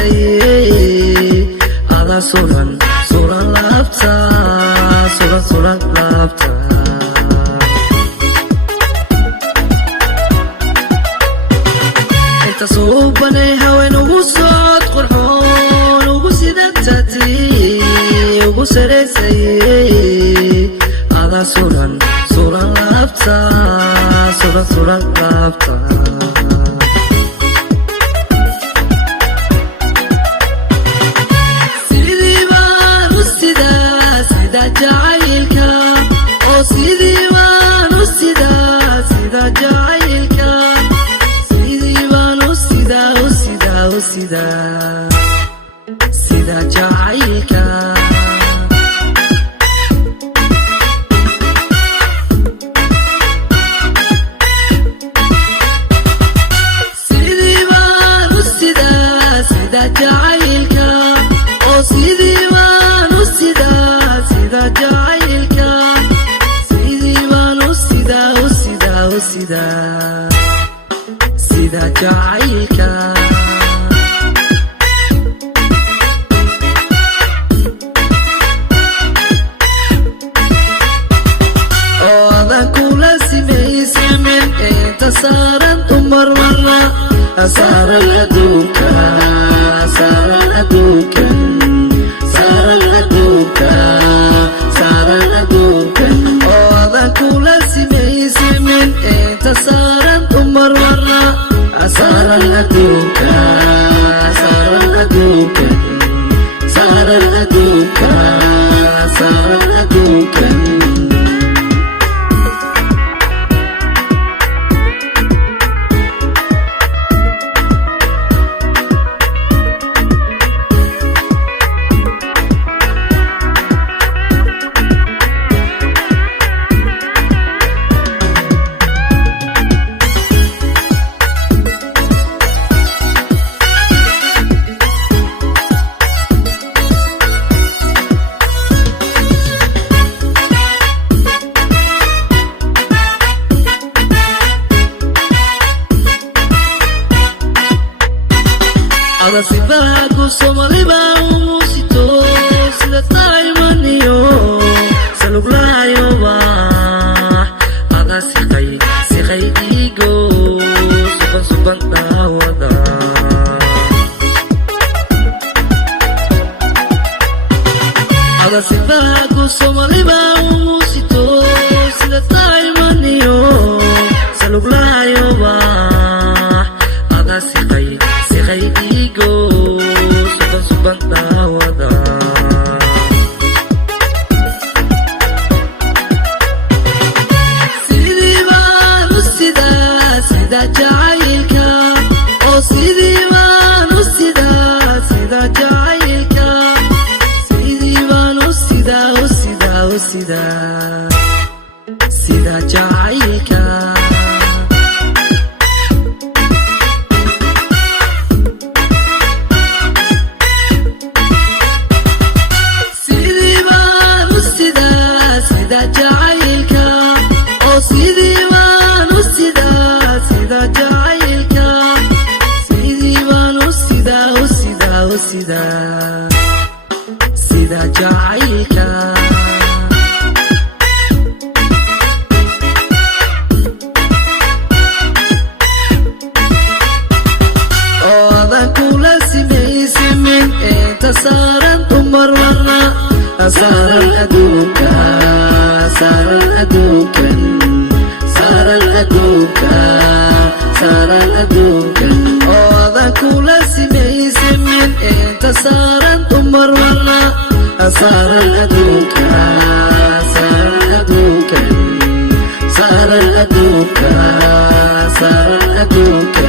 saraysay ada suran suran laabta suran suran laabta inta suubanay haween ugu socod qurxoon ugu sidagtati ugu saraysay ada suran suran laabta suran suran laabta sida jacaylka sidii baan u sidaa sida jacaylka oo sidii baan u sidaa sida jacaylka sidii baan u sidaa u sidaa u sidaa sida jacaylka saaran dumar marna saaran adduunka saaran adduunka saaran adduunka saaran adduunka oo adan kula simaysimin inta saaran dumar marna saaran adduunka saaran adduunka saaran adduunka saaran adduunka ada sibagu somaliba umusito sida taymaniyo saluglayo ba ada siqay digo suban suban dawada ada sibagu somaliba umusito sida taymaniyo saluglayo ba ada siqay digo suban suban dawada sidii baan u sidaa sida jacaylka oo sidii baan u sidaa sida jacaylka sidii baan u sidaa u sidaa u sidaa sida jacaylka sida jacaylka oo adan kula simaysimin inta saaran dumar marna saaran adduunka saaran adduunka saaran adduunka saaran adduunka oo adan kula simaysimin inta saaran dumar marna saaran adduunka saaran adduunka saaran adduunka saaran adduunka